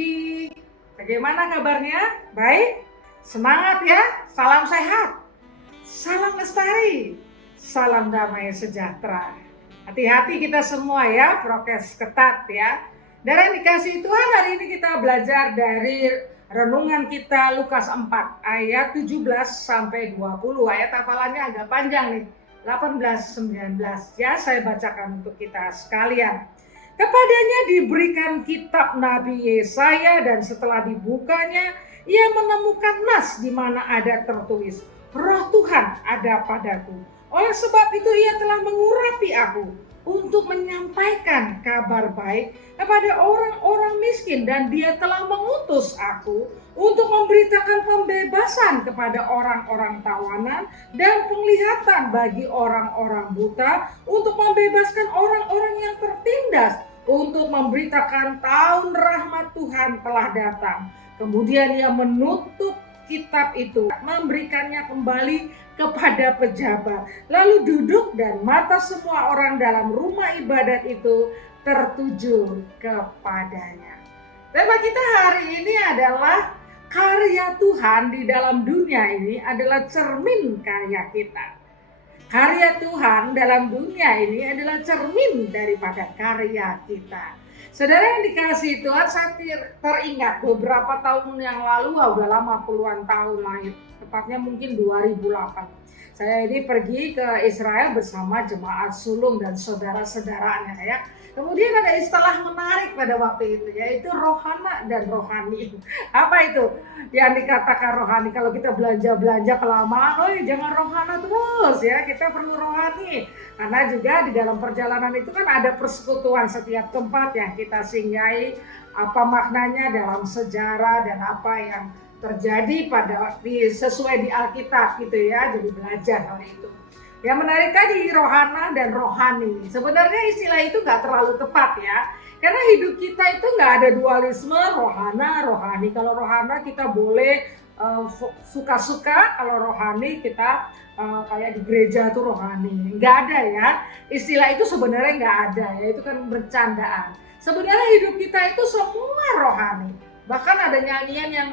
pagi. Bagaimana kabarnya? Baik? Semangat ya? Salam sehat. Salam lestari. Salam damai sejahtera. Hati-hati kita semua ya, prokes ketat ya. Dan yang dikasih Tuhan, hari ini kita belajar dari renungan kita Lukas 4 ayat 17 sampai 20. Ayat hafalannya agak panjang nih. 18-19 ya, saya bacakan untuk kita sekalian. Kepadanya diberikan kitab Nabi Yesaya, dan setelah dibukanya ia menemukan nas di mana ada tertulis, Roh Tuhan ada padaku. Oleh sebab itu ia telah mengurapi aku untuk menyampaikan kabar baik kepada orang-orang miskin, dan dia telah mengutus aku untuk memberitakan pembebasan kepada orang-orang tawanan dan penglihatan bagi orang-orang buta, untuk membebaskan orang-orang yang tertindas, untuk memberitakan tahun rahmat Tuhan telah datang. Kemudian ia menutup kitab itu, memberikannya kembali kepada pejabat, lalu duduk, dan mata semua orang dalam rumah ibadat itu tertuju kepadanya. Tema kita hari ini adalah karya Tuhan di dalam dunia ini adalah cermin karya kita. Karya Tuhan dalam dunia ini adalah cermin daripada karya kita. Saudara yang dikasihi Tuhan, saya teringat beberapa tahun yang lalu, udah lama, puluhan tahun lah, tepatnya mungkin 2008. Saya ini pergi ke Israel bersama jemaat sulung dan saudara-saudaranya ya. Kemudian ada istilah menarik pada waktu itu, yaitu rohana dan rohani. Apa itu yang dikatakan rohani? Kalau kita belanja kelamaan, jangan rohana terus ya, kita perlu rohani. Karena juga di dalam perjalanan itu kan ada persekutuan setiap tempat yang kita singgahi, apa maknanya dalam sejarah dan apa yang terjadi sesuai di Alkitab gitu ya, jadi belajar hal itu. Yang menarik tadi rohana dan rohani. Sebenarnya istilah itu nggak terlalu tepat ya, karena hidup kita itu nggak ada dualisme rohana, rohani. Kalau rohana kita boleh suka-suka, kalau rohani kita kayak di gereja tuh rohani. Nggak ada ya, istilah itu sebenarnya nggak ada ya, itu kan bercandaan. Sebenarnya hidup kita itu semua rohani. Bahkan ada nyanyian yang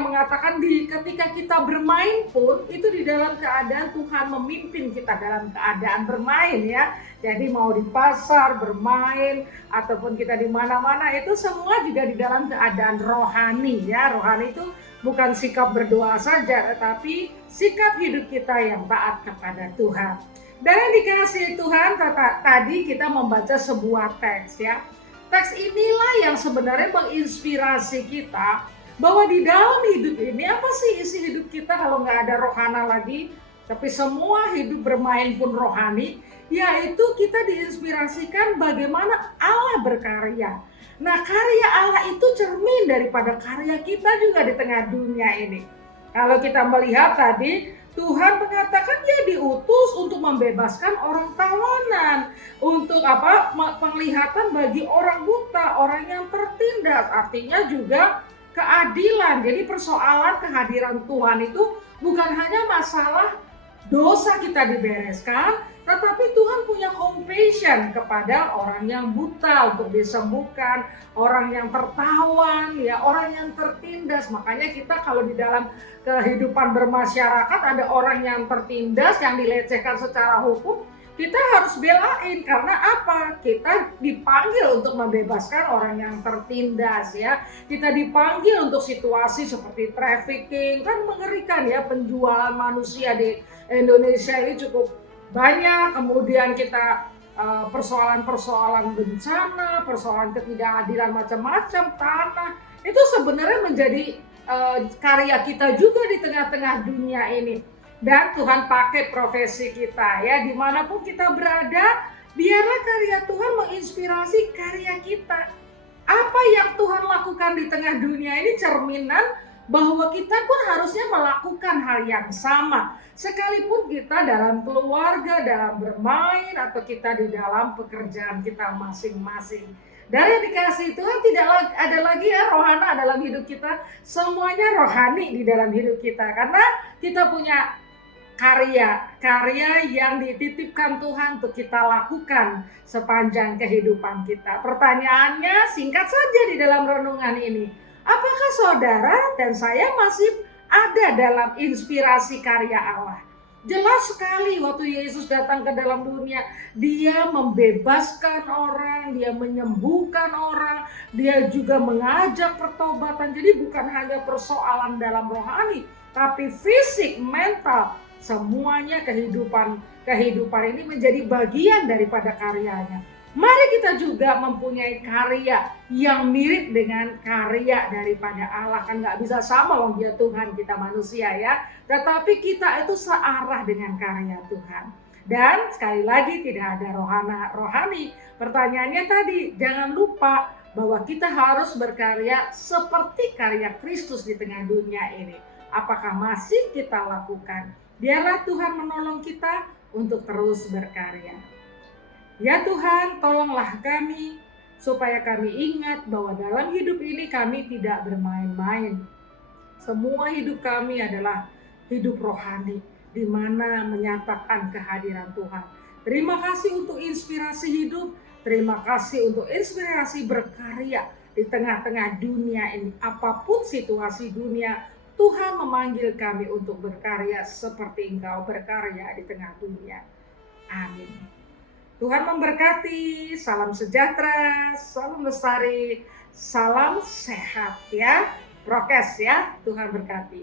mengatakan ketika kita bermain pun itu di dalam keadaan Tuhan memimpin kita dalam keadaan bermain ya. Jadi mau di pasar bermain ataupun kita di mana-mana, itu semua juga di dalam keadaan rohani ya. Rohani itu bukan sikap berdoa saja, tetapi sikap hidup kita yang taat kepada Tuhan. Dan yang dikasihi Tuhan, tadi kita membaca sebuah teks ya. Teks inilah yang sebenarnya menginspirasi kita bahwa di dalam hidup ini, apa sih isi hidup kita kalau nggak ada rohana lagi, tapi semua hidup bermain pun rohani, yaitu kita diinspirasikan bagaimana Allah berkarya. Nah, karya Allah itu cermin daripada karya kita juga di tengah dunia ini. Kalau kita melihat tadi, Tuhan mengatakan dia diutus untuk membebaskan orang tawanan, untuk penglihatan bagi orang buta, orang yang tertindas, artinya juga keadilan. Jadi persoalan kehadiran Tuhan itu bukan hanya masalah dosa kita dibereskan, tetapi Tuhan punya compassion kepada orang yang buta untuk disembuhkan, orang yang tertawan, ya, orang yang tertindas. Makanya kita kalau di dalam kehidupan bermasyarakat ada orang yang tertindas, yang dilecehkan secara hukum, kita harus belain. Karena apa? Kita dipanggil untuk membebaskan orang yang tertindas ya. Kita dipanggil untuk situasi seperti trafficking, kan mengerikan ya, penjualan manusia di Indonesia ini cukup banyak. Kemudian kita persoalan-persoalan bencana, persoalan ketidakadilan macam-macam, tanah, itu sebenarnya menjadi karya kita juga di tengah-tengah dunia ini. Dan Tuhan pakai profesi kita ya, dimanapun kita berada, biarlah karya Tuhan menginspirasi karya kita. Apa yang Tuhan lakukan di tengah dunia ini cerminan bahwa kita pun harusnya melakukan hal yang sama. Sekalipun kita dalam keluarga, dalam bermain, atau kita di dalam pekerjaan kita masing-masing. Dari dikasih Tuhan tidak ada lagi ya rohana dalam hidup kita. Semuanya rohani di dalam hidup kita. Karena kita punya karya yang dititipkan Tuhan untuk kita lakukan sepanjang kehidupan kita. Pertanyaannya singkat saja di dalam renungan ini. Apakah saudara dan saya masih ada dalam inspirasi karya Allah? Jelas sekali waktu Yesus datang ke dalam dunia, dia membebaskan orang, dia menyembuhkan orang, dia juga mengajak pertobatan. Jadi bukan hanya persoalan dalam rohani, tapi fisik, mental, semuanya kehidupan ini menjadi bagian daripada karyanya. Mari kita juga mempunyai karya yang mirip dengan karya daripada Allah. Kan gak bisa sama, wong dia Tuhan, kita manusia ya. Tetapi kita itu searah dengan karya Tuhan. Dan sekali lagi tidak ada rohani. Pertanyaannya tadi, jangan lupa bahwa kita harus berkarya seperti karya Kristus di tengah dunia ini. Apakah masih kita lakukan? Biarlah Tuhan menolong kita untuk terus berkarya. Ya Tuhan, tolonglah kami supaya kami ingat bahwa dalam hidup ini kami tidak bermain-main. Semua hidup kami adalah hidup rohani, di mana menyatakan kehadiran Tuhan. Terima kasih untuk inspirasi hidup, terima kasih untuk inspirasi berkarya di tengah-tengah dunia ini. Apapun situasi dunia, Tuhan memanggil kami untuk berkarya seperti Engkau berkarya di tengah dunia. Amin. Tuhan memberkati, salam sejahtera, salam lestari, salam sehat ya. Prokes ya, Tuhan berkati.